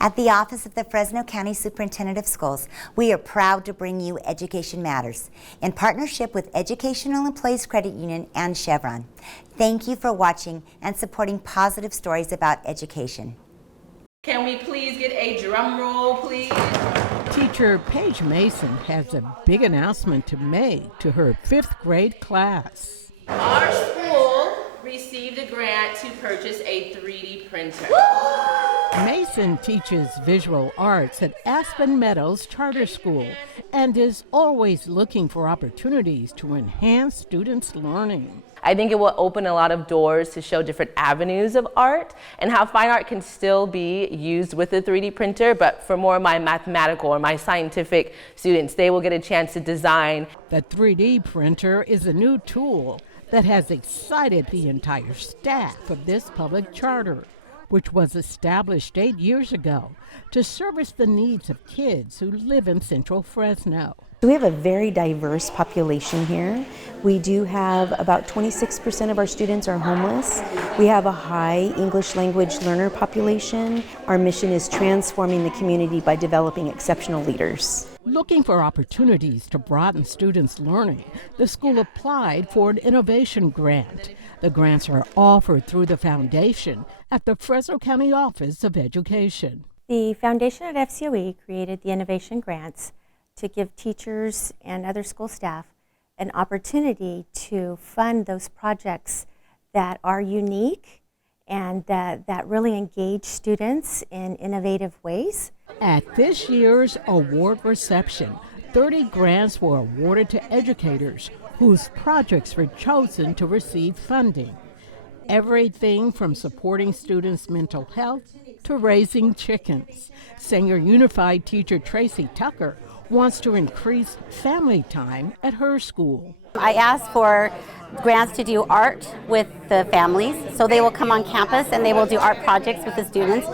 At the office of the Fresno County Superintendent of Schools, we are proud to bring you Education Matters in partnership with Educational Employees Credit Union and Chevron. Thank you for watching and supporting positive stories about education. Can we please get a drum roll, please? Teacher Paige Mason has a big announcement to make to her 5th grade class. Our school received a grant to purchase a 3D printer. Mason teaches visual arts at Aspen Meadows Charter School and is always looking for opportunities to enhance students' learning. I think it will open a lot of doors to show different avenues of art and how fine art can still be used with a 3D printer, but for more of my mathematical or my scientific students, they will get a chance to design. The 3D printer is a new tool that has excited the entire staff of this public charter, which was established 8 years ago to service the needs of kids who live in Central Fresno. We have a very diverse population here. We do have about 26% of our students are homeless. We have a high English language learner population. Our mission is transforming the community by developing exceptional leaders. Looking for opportunities to broaden students' learning, the school applied for an innovation grant. The grants are offered through the foundation at the Fresno County Office of Education. The foundation at FCOE created the innovation grants to give teachers and other school staff an opportunity to fund those projects that are unique and that really engage students in innovative ways. At this year's award reception, 30 grants were awarded to educators whose projects were chosen to receive funding. Everything from supporting students' mental health to raising chickens. Sanger Unified teacher Tracy Tucker wants to increase family time at her school. I asked for grants to do art with the families, so they will come on campus and they will do art projects with the students.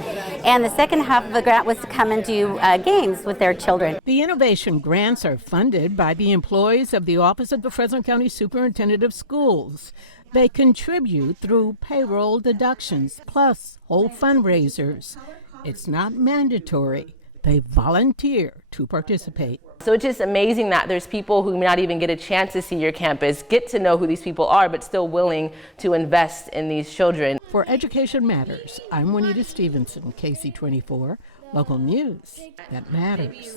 And the second half of the grant was to come and do games with their children. The innovation grants are funded by the employees of the Office of the Fresno County Superintendent of Schools. They contribute through payroll deductions, plus hold fundraisers. It's not mandatory. They volunteer to participate. So it's just amazing that there's people who may not even get a chance to see your campus, get to know who these people are, but still willing to invest in these children. For Education Matters, I'm Juanita Stevenson, KC24, local news that matters.